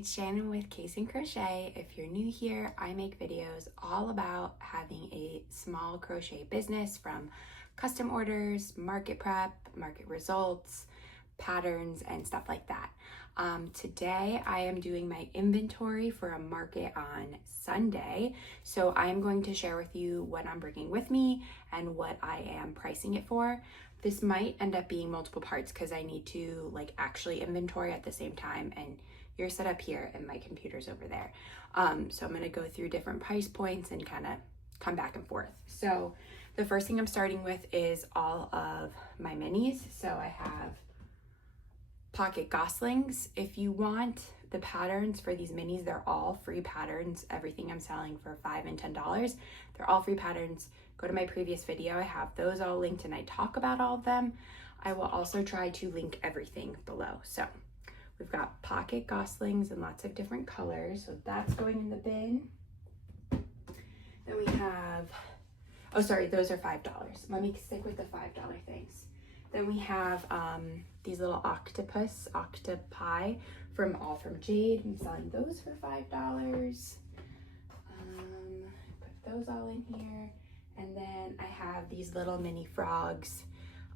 it's Shannon with Case and Crochet. If you're new here, I make videos all about having a small crochet business, from custom orders, market prep, market results, patterns, and stuff like that. Today I am doing my inventory for a market on Sunday. So I'm going to share with you what I'm bringing with me and what I am pricing it for. This might end up being multiple parts because I need to actually inventory at the same time, and you're set up here and my computer's over there. So I'm gonna go through different price points and kind of come back and forth. So the first thing I'm starting with is all of my minis. So I have pocket goslings. If you want the patterns for these minis, they're all free patterns. Everything I'm selling for $5 and $10, they're all free patterns. Go to my previous video, I have those all linked and I talk about all of them. I will also try to link everything below. So we've got pocket goslings in lots of different colors, so that's going in the bin. Then we have, oh sorry, those are $5. Let me stick with the $5 things. Then we have these little octopi from Jade. I'm selling those for $5. Put those all in here. And then I have these little mini frogs.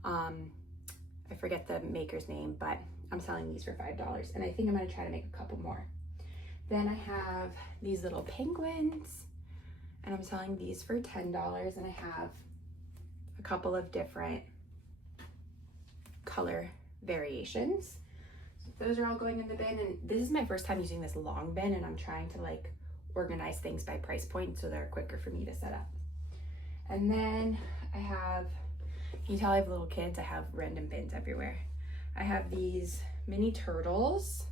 I forget the maker's name, but I'm selling these for $5. And I think I'm gonna try to make a couple more. Then I have these little penguins, and I'm selling these for $10. And I have a couple of different color variations. So those are all going in the bin, and this is my first time using this long bin, and I'm trying to organize things by price point so they're quicker for me to set up. And then I have, can you tell I have little kids? I have random bins everywhere. I have these mini turtles.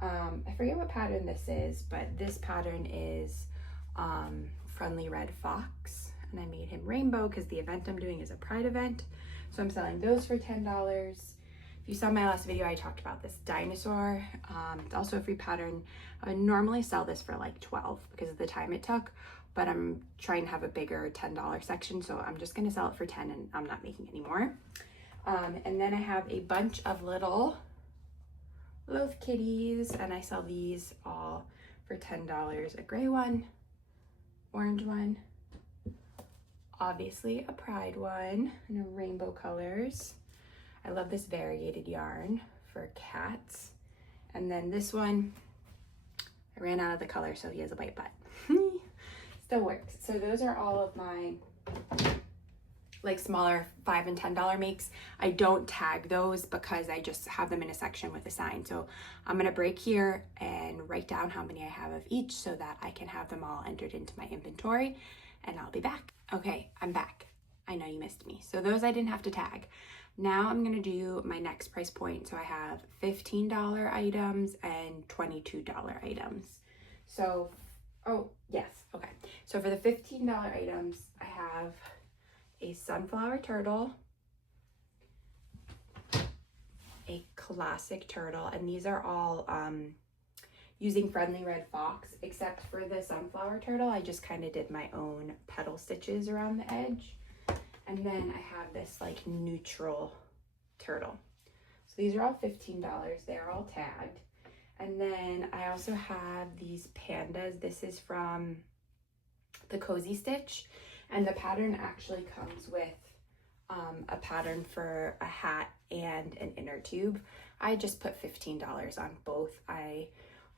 I forget what pattern this is, but this pattern is Friendly Red Fox, and I made him rainbow because the event I'm doing is a pride event. So I'm selling those for $10. If you saw my last video, I talked about this dinosaur. It's also a free pattern. I would normally sell this for $12 because of the time it took, but I'm trying to have a bigger $10 section, so I'm just gonna sell it for $10 and I'm not making any more. And then I have a bunch of little loaf kitties, and I sell these all for $10. A gray one, orange one, obviously a pride one, and a rainbow colors. I love this variegated yarn for cats. And then this one, I ran out of the color, so he has a white butt. Still works. So those are all of my smaller $5 and $10 makes. I don't tag those because I just have them in a section with a sign. So I'm gonna break here and write down how many I have of each so that I can have them all entered into my inventory, and I'll be back. Okay, I'm back. I know you missed me. So those I didn't have to tag. Now I'm gonna do my next price point. So I have $15 items and $22 items. So, oh yes, okay. So for the $15 items, I have a sunflower turtle, a classic turtle, and these are all using Friendly Red Fox, except for the sunflower turtle, I just kind of did my own petal stitches around the edge. And then I have this neutral turtle. So these are all $15. They're all tagged. And then I also have these pandas. This is from the Cozy Stitch, and the pattern actually comes with a pattern for a hat and an inner tube. I just put $15 on both. I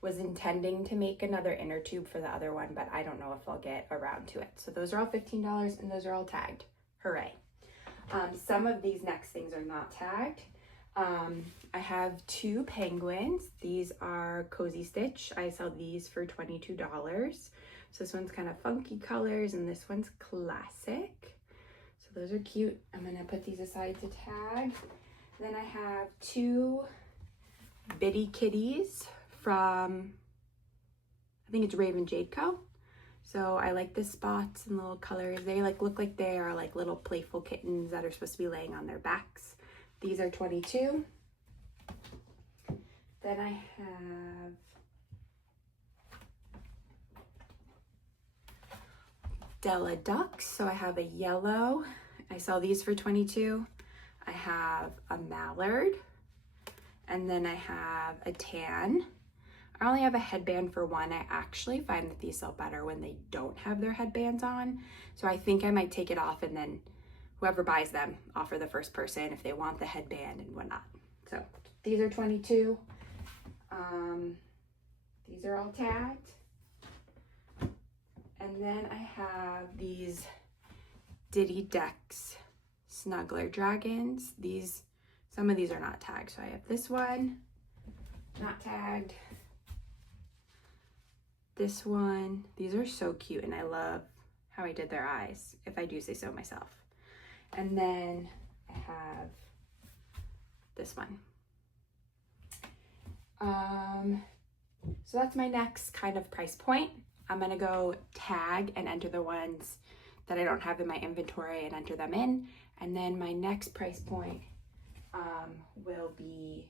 was intending to make another inner tube for the other one, but I don't know if I'll get around to it. So those are all $15 and those are all tagged. Hooray. Some of these next things are not tagged. I have two penguins. These are Cozy Stitch. I sell these for $22. So this one's kind of funky colors and this one's classic. So those are cute. I'm gonna put these aside to tag. Then I have two bitty kitties from, I think it's Raven Jade Co. So I like the spots and little colors. They look like they are little playful kittens that are supposed to be laying on their backs. These are $22. Then I have Della ducks. So I have a yellow. I sell these for $22. I have a mallard, and then I have a tan. I only have a headband for one. I actually find that these sell better when they don't have their headbands on. So I think I might take it off, and then whoever buys them, offer the first person if they want the headband and whatnot. So these are 22. These are all tagged. And then I have these Diddy Dex Snuggler Dragons. Some of these are not tagged. So I have this one, not tagged. This one. These are so cute, and I love how I did their eyes, if I do say so myself. And then I have this one. So that's my next kind of price point. I'm gonna go tag and enter the ones that I don't have in my inventory and enter them in. And then my next price point will be,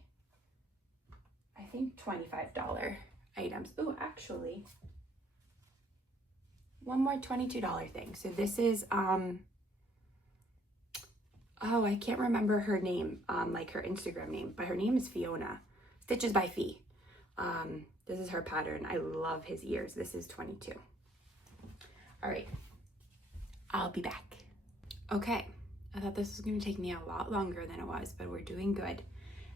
I think, $25 items. Oh, actually, one more $22 thing. So this is, oh, I can't remember her name, like her Instagram name, but her name is Fiona. Stitches by Fee. This is her pattern. I love his ears. This is 22. All right, I'll be back. Okay, I thought this was gonna take me a lot longer than it was, but we're doing good.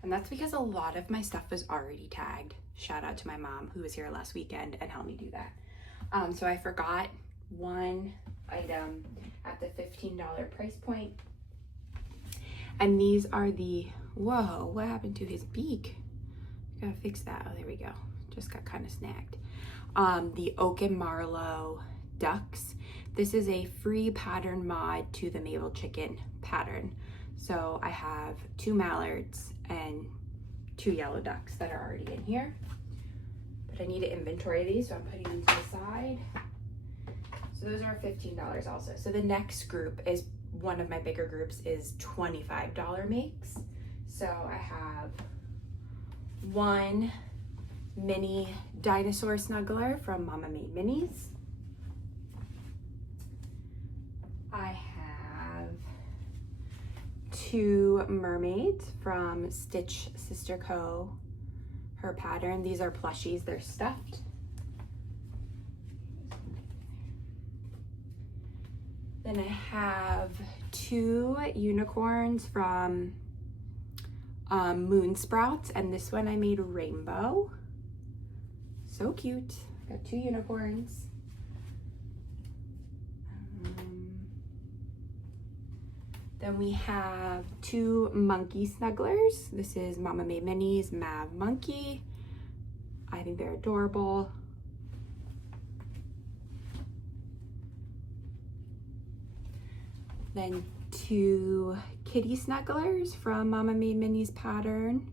And that's because a lot of my stuff was already tagged. Shout out to my mom who was here last weekend and helped me do that. So I forgot one item at the $15 price point. And these are the, whoa, what happened to his beak? Gotta fix that. Oh, there we go. Just got kind of snagged. The Oak and Marlowe ducks. This is a free pattern mod to the Mabel Chicken pattern. So I have 2 mallards and 2 yellow ducks that are already in here. But I need to inventory these, so I'm putting them to the side. So those are $15 also. So the next group is, one of my bigger groups is $25 makes. So I have one mini dinosaur snuggler from Mama Made Minis. I have 2 mermaids from Stitch Sister Co. Her pattern. These are plushies, they're stuffed. Then I have 2 unicorns from Moon Sprouts, and this one I made rainbow. So cute. Got 2 unicorns. Then we have 2 monkey snugglers. This is Mama Made Minis Mav Monkey. I think they're adorable. Then 2 kitty snugglers from Mama Made Minis pattern.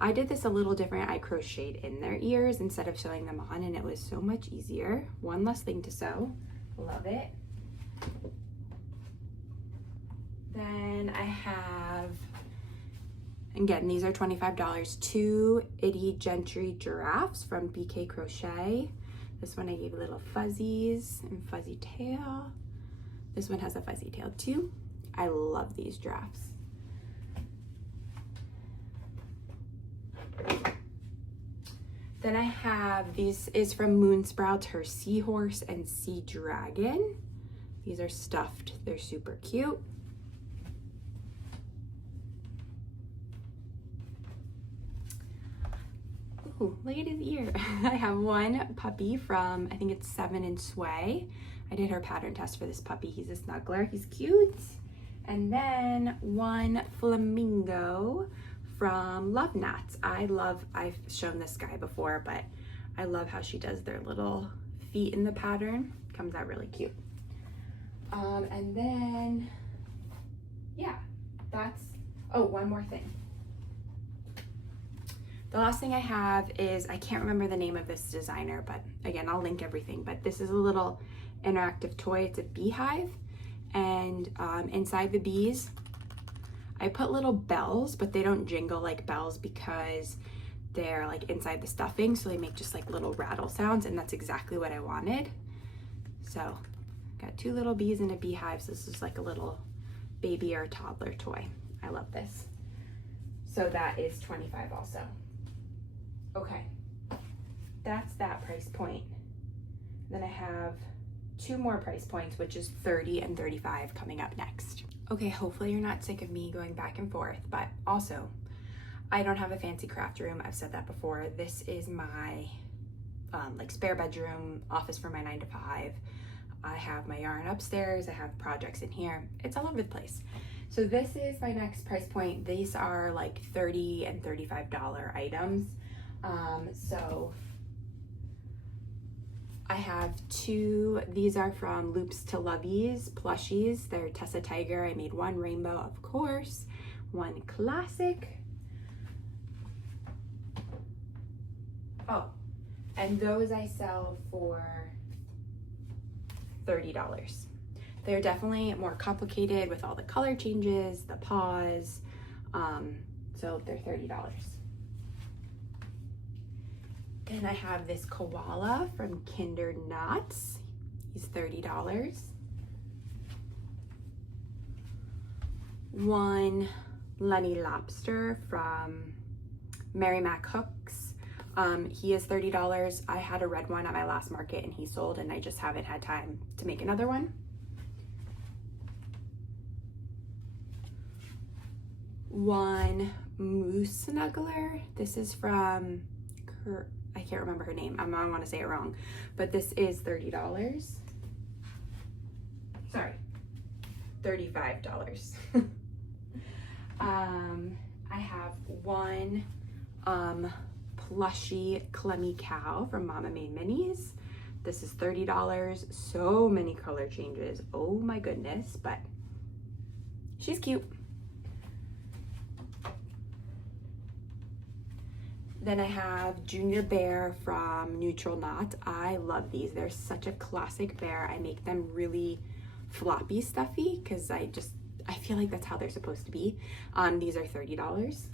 I did this a little different. I crocheted in their ears instead of sewing them on, and it was so much easier. One less thing to sew. Love it. Then I have, again, these are $25, 2 Itty Gentry giraffes from BK Crochet. This one I gave little fuzzies and fuzzy tail. This one has a fuzzy tail too. I love these giraffes. Then I have, these is from Moon Sprouts, her seahorse and sea dragon. These are stuffed, they're super cute. Ooh, look at his ear. I have 1 puppy from, I think it's 7 and Sway. I did her pattern test for this puppy. He's a snuggler, he's cute. And then 1 flamingo from Love Knots. I've shown this guy before, but I love how she does their little feet in the pattern. Comes out really cute. And then, yeah, that's, oh, one more thing. The last thing I have is, I can't remember the name of this designer, but again, I'll link everything, but this is a little interactive toy. It's a beehive, and inside the bees, I put little bells, but they don't jingle like bells because they're like inside the stuffing, so they make just like little rattle sounds, and that's exactly what I wanted. So got 2 little bees in a beehive, so this is like a little baby or toddler toy. I love this. So that is $25 also. Okay, that's that price point. Then I have 2 more price points, which is $30 and $35 coming up next. Okay, hopefully you're not sick of me going back and forth, but also I don't have a fancy craft room. I've said that before. This is my like spare bedroom, office for my 9 to 5. I have my yarn upstairs. I have projects in here. It's all over the place. So this is my next price point. These are like $30 and $35 items. So I have 2, these are from Loops to Lovies plushies. They're Tessa Tiger. I made 1 rainbow, of course, 1 classic. Oh, and those I sell for $30. They're definitely more complicated with all the color changes, the paws, so they're $30. Then I have this koala from Kinder Knots. He's $30. 1 Lenny Lobster from Mary Mac Hooks. He is $30. I had a red one at my last market and he sold, and I just haven't had time to make another one. 1 Moose Snuggler. This is from, I can't remember her name. I don't want to say it wrong, but this is $30. Sorry, $35. I have 1 plushie Clemmy Cow from Mama Made Minis. This is $30. So many color changes. Oh my goodness, but she's cute. Then I have Junior Bear from Neutral Knot. I love these. They're such a classic bear. I make them really floppy stuffy because I feel like that's how they're supposed to be. These are $30.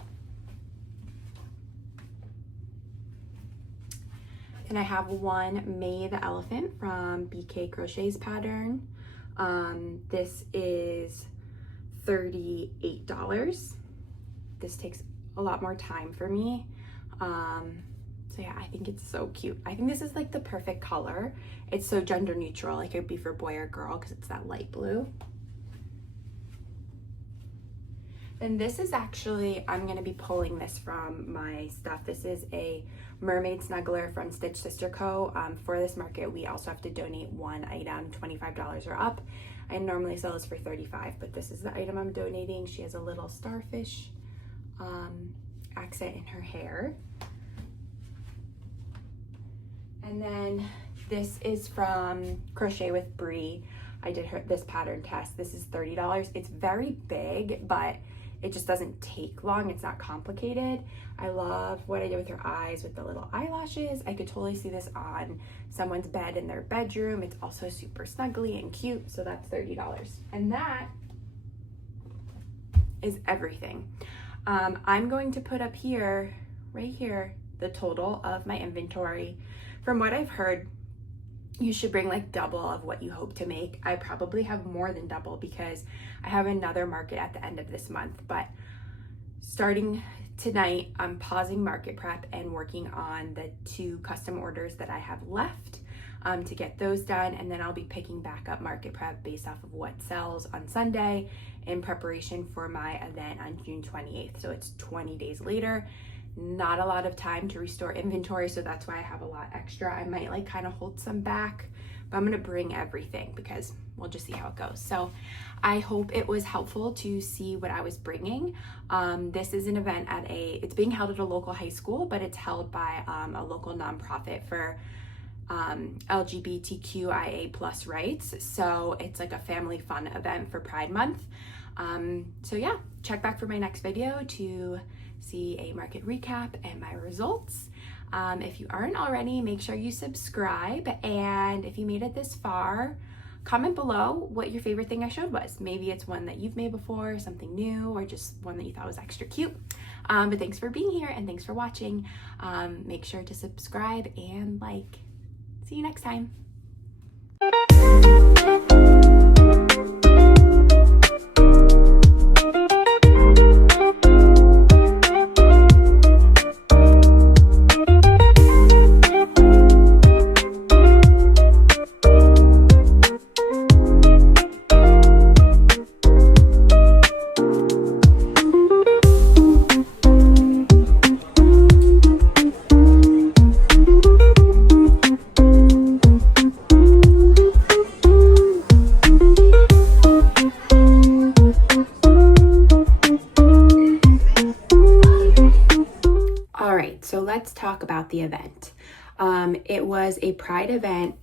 And I have 1 May the Elephant from BK Crochet's pattern. This is $38. This takes a lot more time for me. So yeah, I think it's so cute. I think this is like the perfect color. It's so gender neutral, like it would be for boy or girl because it's that light blue. And this is actually, I'm gonna be pulling this from my stuff. This is a mermaid snuggler from Stitch Sister Co. For this market, we also have to donate 1 item, $25 or up. I normally sell this for $35, but this is the item I'm donating. She has a little starfish accent in her hair. And then this is from Crochet with Brie. I did this pattern test. This is $30. It's very big, but it just doesn't take long. It's not complicated. I love what I did with her eyes with the little eyelashes. I could totally see this on someone's bed in their bedroom. It's also super snuggly and cute, so that's $30. And that is everything. I'm going to put up here, right here, the total of my inventory. From what I've heard, you should bring like double of what you hope to make. I probably have more than double because I have another market at the end of this month. But starting tonight, I'm pausing market prep and working on the 2 custom orders that I have left to get those done. And then I'll be picking back up market prep based off of what sells on Sunday in preparation for my event on June 28th. So it's 20 days later. Not a lot of time to restore inventory, so that's why I have a lot extra. I might like kind of hold some back, but I'm gonna bring everything because we'll just see how it goes. So I hope it was helpful to see what I was bringing. This is an event it's being held at a local high school, but it's held by a local nonprofit for LGBTQIA plus rights. So it's like a family fun event for Pride Month. So yeah, check back for my next video to see a market recap and my results. If you aren't already, make sure you subscribe, and if you made it this far, comment below what your favorite thing I showed was. Maybe it's one that you've made before, something new, or just one that you thought was extra cute. But thanks for being here and thanks for watching. Make sure to subscribe and like. See you next time. let's talk about the event. It was a Pride event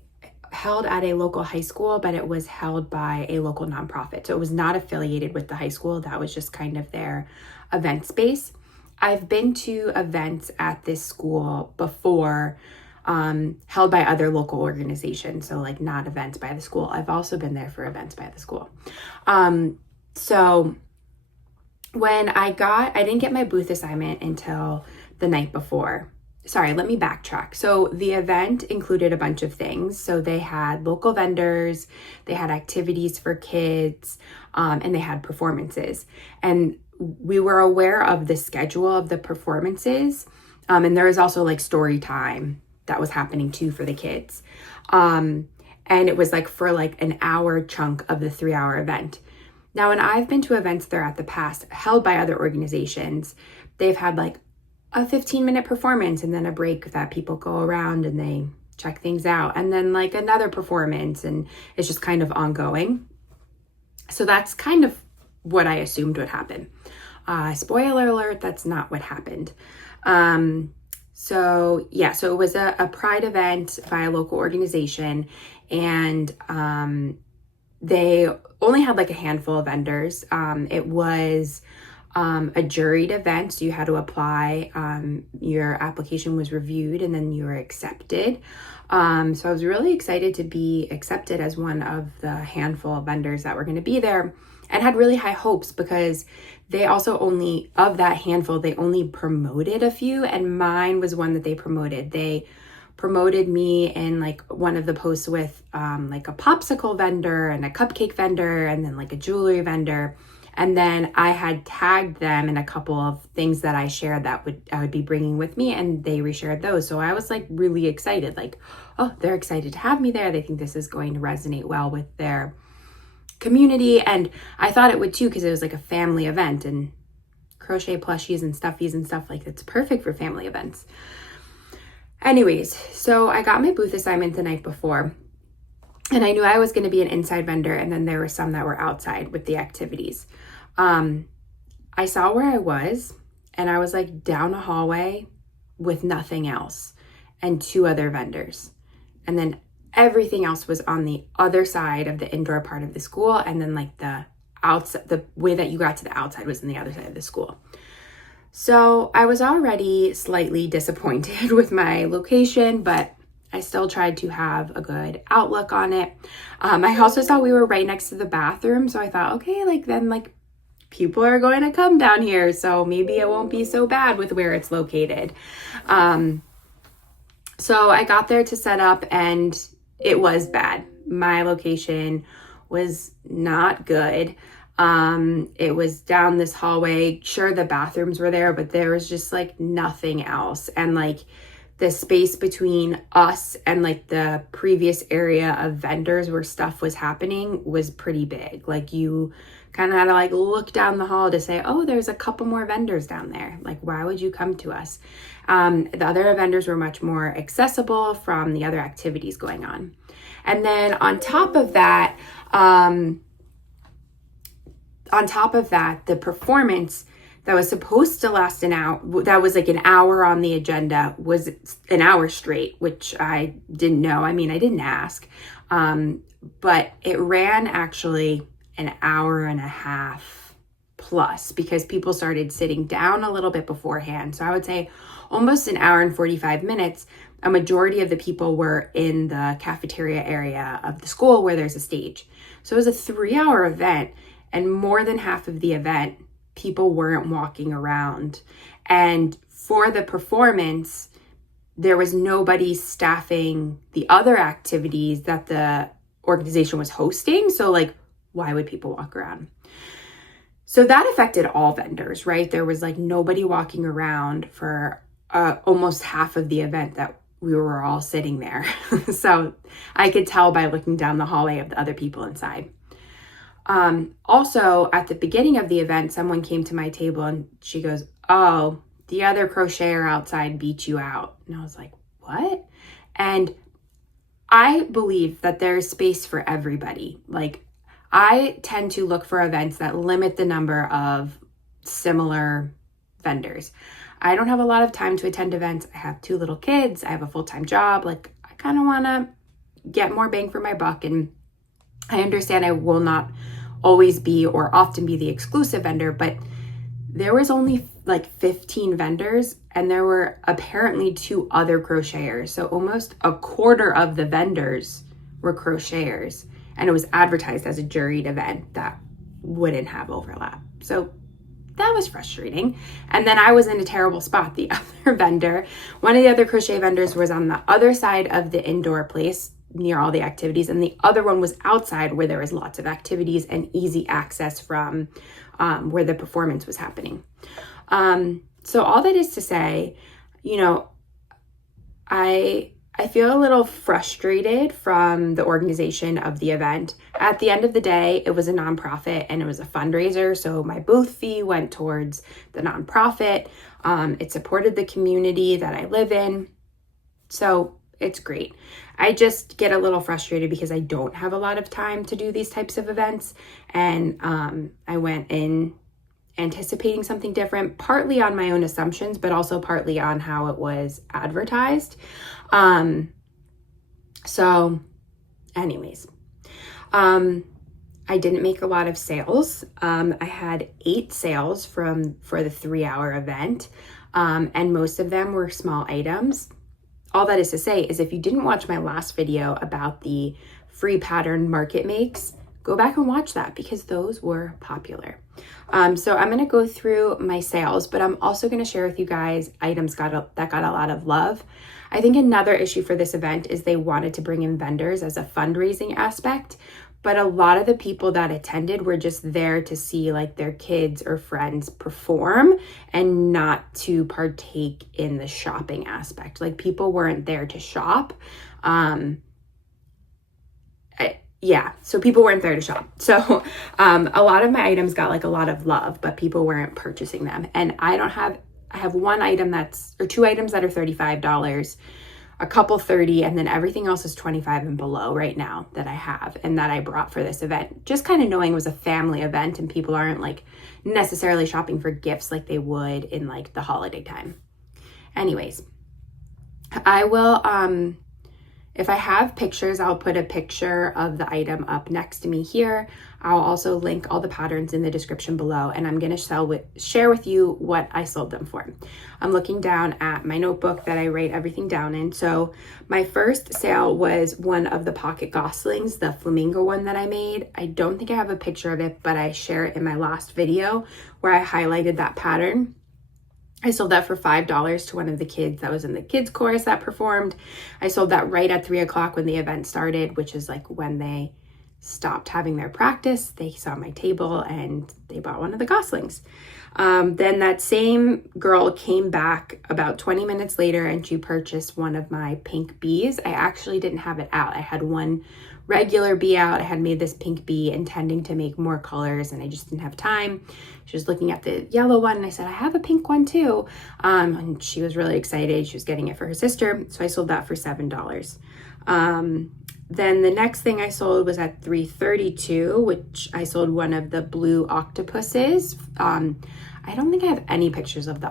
held at a local high school, but it was held by a local nonprofit. So it was not affiliated with the high school. That was just kind of their event space. I've been to events at this school before, held by other local organizations. So like not events by the school. I've also been there for events by the school. So when I didn't get my booth assignment until the night before. Sorry, let me backtrack. So the event included a bunch of things. So they had local vendors, they had activities for kids, and they had performances. And we were aware of the schedule of the performances. And there was also like story time that was happening too for the kids. And it was like for like an hour chunk of the 3-hour event. Now, when I've been to events throughout the past held by other organizations, they've had like a 15-minute performance and then a break that people go around and they check things out, and then like another performance, and it's just kind of ongoing. So that's kind of what I assumed would happen. Spoiler alert, that's not what happened. So it was a Pride event by a local organization, and they only had like a handful of vendors. It was a juried event, so you had to apply. Your application was reviewed and then you were accepted. So I was really excited to be accepted as one of the handful of vendors that were going to be there, and had really high hopes because they also only, of that handful, they only promoted a few, and mine was one that they promoted. They promoted me in like one of the posts with like a popsicle vendor and a cupcake vendor and then like a jewelry vendor. And then I had tagged them in a couple of things that I shared that I would be bringing with me, and they reshared those. So I was like really excited, like, oh, they're excited to have me there. They think this is going to resonate well with their community. And I thought it would too, because it was like a family event, and crochet plushies and stuffies and stuff like that's perfect for family events. Anyways, so I got my booth assignment the night before, and I knew I was going to be an inside vendor, and then there were some that were outside with the activities. I saw where I was, and I was like down a hallway with nothing else and 2 other vendors. And then everything else was on the other side of the indoor part of the school, and then like the way that you got to the outside was on the other side of the school. So I was already slightly disappointed with my location, but I still tried to have a good outlook on it. I also saw we were right next to the bathroom, so I thought, okay, then people are going to come down here, so maybe it won't be so bad with where it's located. So I got there to set up, and it was bad. My location was not good. It was down this hallway. Sure, the bathrooms were there, but there was just like nothing else. And like the space between us and like the previous area of vendors where stuff was happening was pretty big. Like you kind of had to like look down the hall to say, oh, there's a couple more vendors down there. Like, why would you come to us? The other vendors were much more accessible from the other activities going on. And then on top of that, the performance that was supposed to last an hour, that was like an hour on the agenda, was an hour straight, which I didn't know. I mean, I didn't ask, but it ran actually an hour and a half plus, because people started sitting down a little bit beforehand. So I would say almost an hour and 45 minutes. A majority of the people were in the cafeteria area of the school where there's a stage. So it was a 3-hour event, and more than half of the event, people weren't walking around. And for the performance, there was nobody staffing the other activities that the organization was hosting. So like, why would people walk around? So that affected all vendors, right? There was like nobody walking around for almost half of the event that we were all sitting there. So I could tell by looking down the hallway of the other people inside. Also, at the beginning of the event, someone came to my table and she goes, oh, the other crocheter outside beat you out. And I was like, what? And I believe that there's space for everybody. Like, I tend to look for events that limit the number of similar vendors. I don't have a lot of time to attend events. I have 2 little kids. I have a full-time job. Like, I kind of want to get more bang for my buck. And I understand I will not always be or often be the exclusive vendor, but there was only like 15 vendors and there were apparently 2 other crocheters. So almost a quarter of the vendors were crocheters, and it was advertised as a juried event that wouldn't have overlap. So that was frustrating. And then I was in a terrible spot. The other vendor, one of the other crochet vendors, was on the other side of the indoor place near all the activities, and the other one was outside where there was lots of activities and easy access from where the performance was happening. So all that is to say, you know, I feel a little frustrated from the organization of the event. At the end of the day, it was a nonprofit and it was a fundraiser. So my booth fee went towards the nonprofit. It supported the community that I live in. So it's great. I just get a little frustrated because I don't have a lot of time to do these types of events. And I went in anticipating something different, partly on my own assumptions, but also partly on how it was advertised. So anyways, I didn't make a lot of sales. I had 8 sales for the 3-hour event. And most of them were small items. All that is to say is if you didn't watch my last video about the free pattern market makes, go back and watch that because those were popular. So I'm going to go through my sales, but I'm also going to share with you guys items that got a lot of love. I think another issue for this event is they wanted to bring in vendors as a fundraising aspect, but a lot of the people that attended were just there to see like their kids or friends perform and not to partake in the shopping aspect. Like people weren't there to shop. So people weren't there to shop. So a lot of my items got like a lot of love, but people weren't purchasing them. And I have 1 item or 2 items that are $35, a couple 30, and then everything else is 25 and below right now that I have and that I brought for this event. Just kind of knowing it was a family event and people aren't like necessarily shopping for gifts like they would in like the holiday time. Anyways, I will, if I have pictures, I'll put a picture of the item up next to me here. I'll also link all the patterns in the description below, and I'm going to share with you what I sold them for. I'm looking down at my notebook that I write everything down in. So my first sale was one of the pocket goslings, the flamingo one that I made. I don't think I have a picture of it, but I share it in my last video where I highlighted that pattern. I sold that for $5 to one of the kids that was in the kids chorus that performed. I sold that right at 3 o'clock when the event started, which is like when they stopped having their practice. They saw my table and they bought one of the goslings. Then that same girl came back about 20 minutes later and she purchased one of my pink bees. I actually didn't have it out. I had one regular bee out. I had made this pink bee intending to make more colors and I just didn't have time. She was looking at the yellow one and I said, I have a pink one too. And she was really excited. She was getting it for her sister. So I sold that for $7. Then the next thing I sold was at 3:32, which I sold one of the blue octopuses. I don't think I have any pictures of the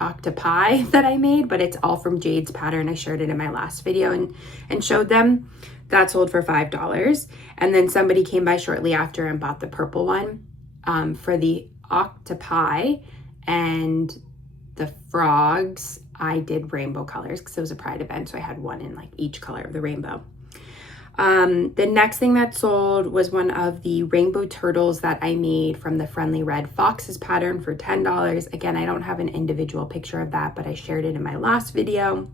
octopi that I made, but it's all from Jade's pattern. I shared it in my last video and showed them. That sold for $5. And then somebody came by shortly after and bought the purple one. For the octopi and the frogs, I did rainbow colors because it was a pride event, so I had one in like each color of the rainbow. The next thing that sold was one of the rainbow turtles that I made from the Friendly Red Foxes pattern for $10. Again, I don't have an individual picture of that, but I shared it in my last video.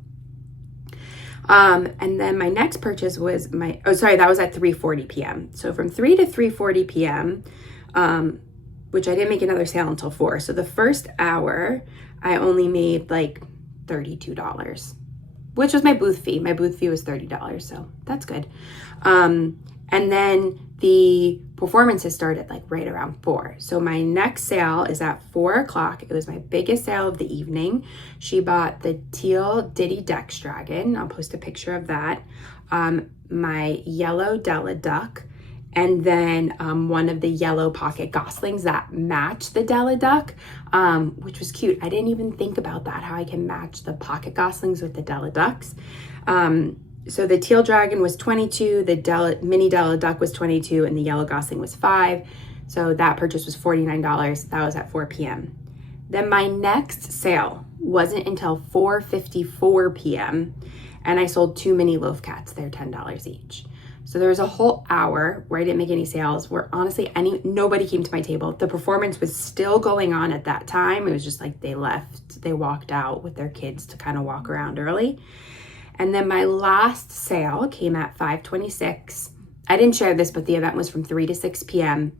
And then my next purchase was that was at 3:40 p.m. So from 3 to 3:40 p.m., which I didn't make another sale until 4. So the first hour, I only made like $32, which was my booth fee. My booth fee was $30, so that's good. And then the performances started like right around 4. So my next sale is at 4 o'clock. It was my biggest sale of the evening. She bought the teal Diddy Dex Dragon. I'll post a picture of that. My yellow Della Duck and then one of the yellow pocket goslings that match the Della Duck, which was cute. I didn't even think about that, how I can match the pocket goslings with the Della Ducks. So the teal dragon was $22, the mini Della Duck was $22, and the yellow gosling was $5. So that purchase was $49. That was at 4 p.m. Then my next sale wasn't until 4:54 p.m. and I sold 2 mini loaf cats. They're $10 each. So there was a whole hour where I didn't make any sales, where honestly nobody came to my table. The performance was still going on at that time. It was just like they walked out with their kids to kind of walk around early. And then my last sale came at 5:26. I didn't share this, but the event was from 3 to 6 p.m.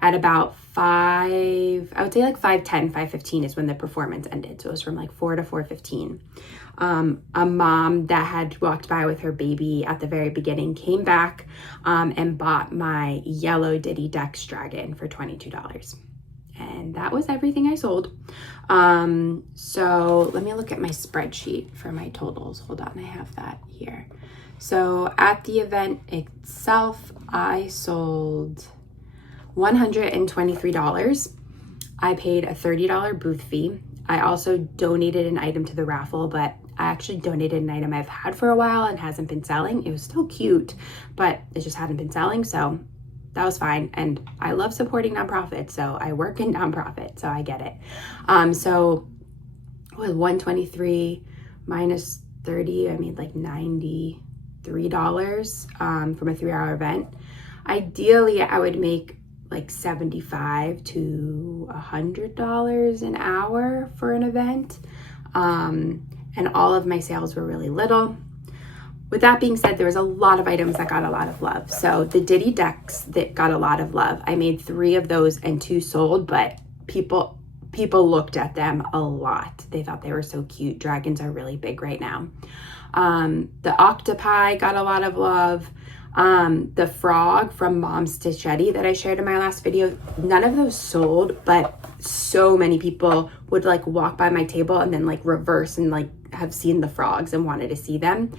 At about 5, I would say like 5:10, 5:15 is when the performance ended. So it was from like 4 to 4:15. A mom that had walked by with her baby at the very beginning came back and bought my yellow Diddy Dex Dragon for $22. And that was everything I sold. So let me look at my spreadsheet for my totals. Hold on, I have that here. So at the event itself, I sold $123. I paid a $30 booth fee. I also donated an item to the raffle, but I actually donated an item I've had for a while and hasn't been selling. It was still cute, but it just hadn't been selling, so that was fine. And I love supporting nonprofits, so I work in nonprofit, so I get it. So with 123 minus 30, I made like $93 from a 3-hour event. Ideally, I would make like $75 to $100 an hour for an event. And all of my sales were really little. With that being said, there was a lot of items that got a lot of love. So the Diddy Decks that got a lot of love, I made 3 of those and 2 sold, but people looked at them a lot. They thought they were so cute. Dragons are really big right now. The octopi got a lot of love. The frog from Mom's Stitchetti that I shared in my last video, none of those sold, but so many people would like walk by my table and then like reverse and like have seen the frogs and wanted to see them.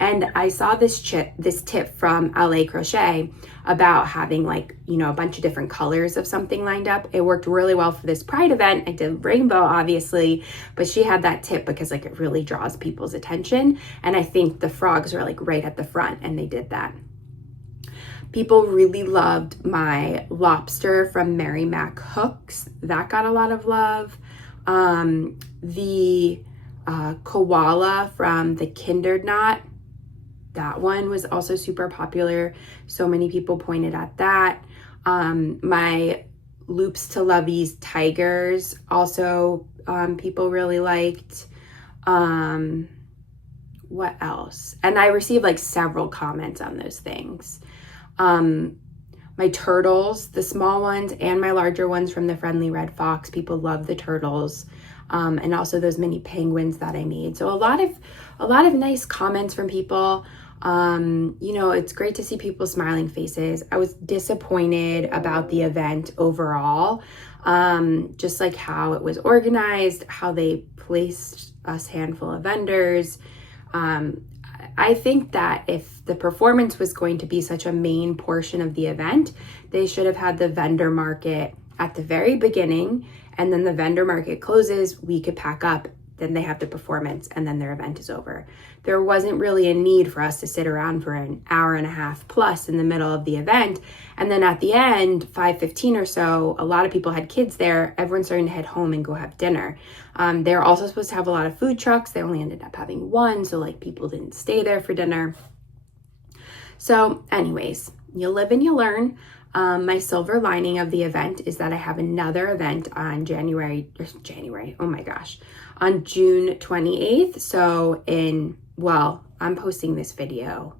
And I saw this tip from LA Crochet about having like, a bunch of different colors of something lined up. It worked really well for this Pride event. I did rainbow, obviously, but she had that tip because like it really draws people's attention. And I think the frogs are like right at the front, and they did that. People really loved my lobster from Mary Mac hooks. That got a lot of love. The koala from the Kindred Knot, that one was also super popular. So many people pointed at that. My Loops to Lovey's tigers also people really liked. What else? And I received like several comments on those things. My turtles, the small ones and my larger ones from the Friendly Red Fox, people love the turtles. And also those mini penguins that I made. So a lot of nice comments from people. It's great to see people's smiling faces. I was disappointed about the event overall. Just like how it was organized, how they placed us handful of vendors. I think that if the performance was going to be such a main portion of the event, they should have had the vendor market at the very beginning, and then the vendor market closes, we could pack up, then they have the performance, and then their event is over. There wasn't really a need for us to sit around for an hour and a half plus in the middle of the event. And then at the end, 5:15 or so, a lot of people had kids there. Everyone's starting to head home and go have dinner. They're also supposed to have a lot of food trucks. They only ended up having one, so like people didn't stay there for dinner. So anyways, you live and you learn. My silver lining of the event is that I have another event on on June 28th. So I'm posting this video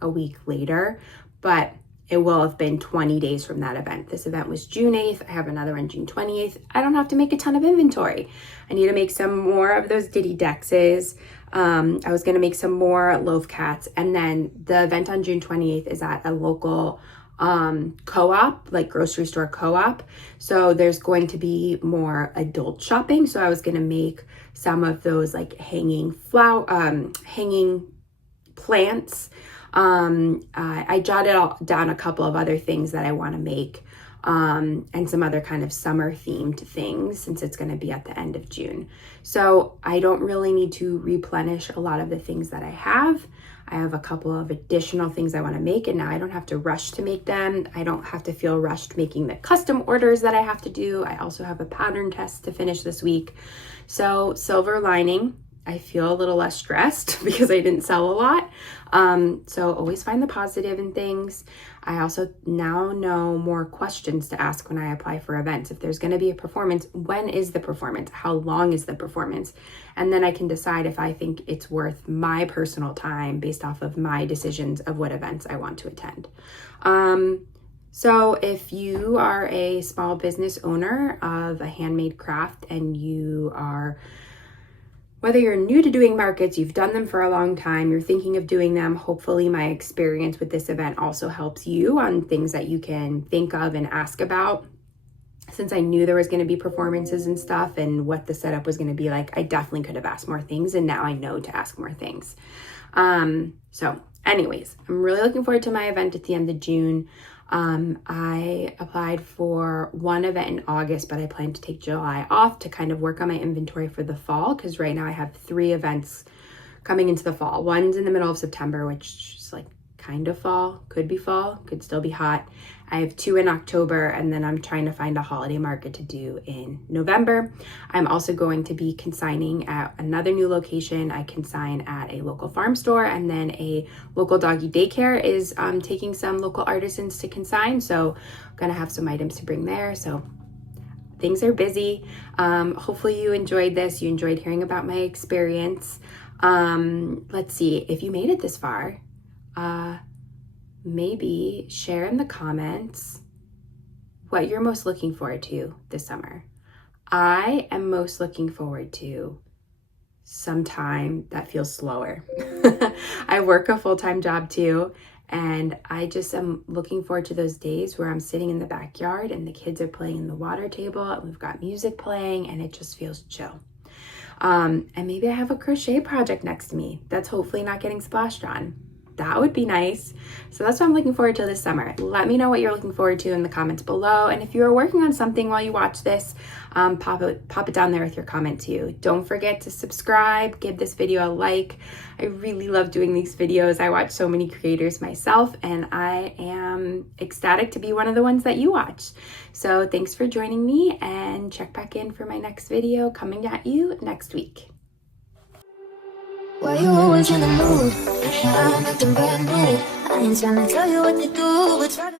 a week later, but it will have been 20 days from that event. This event was June 8th. I have another on June 28th. I don't have to make a ton of inventory. I need to make some more of those Diddy Dexes. I was gonna make some more loaf cats. And then the event on June 28th is at a local co-op, like grocery store co-op. So there's going to be more adult shopping. So I was going to make some of those like hanging plants I jotted down a couple of other things that I want to make, and some other kind of summer themed things since it's going to be at the end of June. So I don't really need to replenish a lot of the things that I have. I have a couple of additional things I want to make, and now I don't have to rush to make them. I don't have to feel rushed making the custom orders that I have to do. I also have a pattern test to finish this week. So silver lining, I feel a little less stressed because I didn't sell a lot. So always find the positive in things. I also now know more questions to ask when I apply for events. If there's going to be a performance, when is the performance? How long is the performance? And then I can decide if I think it's worth my personal time based off of my decisions of what events I want to attend. So if you are a small business owner of a handmade craft and you are, whether you're new to doing markets, you've done them for a long time, you're thinking of doing them, hopefully my experience with this event also helps you on things that you can think of and ask about. Since I knew there was going to be performances and stuff and what the setup was going to be like, I definitely could have asked more things, and now I know to ask more things. So anyways, I'm really looking forward to my event at the end of June. I applied for one event in August, but I plan to take July off to kind of work on my inventory for the fall, because right now I have 3 events coming into the fall. One's in the middle of September, which is like kind of fall, could be fall, could still be hot. I have 2 in October, and then I'm trying to find a holiday market to do in November. I'm also going to be consigning at another new location. I consign at a local farm store, and then a local doggy daycare is taking some local artisans to consign. So I'm gonna have some items to bring there. So things are busy. Hopefully you enjoyed this. You enjoyed hearing about my experience. Let's see, if you made it this far, maybe share in the comments what you're most looking forward to this summer. I am most looking forward to some time that feels slower. I work a full-time job too, and I just am looking forward to those days where I'm sitting in the backyard and the kids are playing in the water table and we've got music playing and it just feels chill. And maybe I have a crochet project next to me that's hopefully not getting splashed on. That would be nice. So that's what I'm looking forward to this summer. Let me know what you're looking forward to in the comments below. And if you are working on something while you watch this, pop it down there with your comment too. Don't forget to subscribe, give this video a like. I really love doing these videos. I watch so many creators myself, and I am ecstatic to be one of the ones that you watch. So thanks for joining me, and check back in for my next video coming at you next week. Why you always in the mood? I'm acting brand new. I ain't trying to tell you what to do, but try to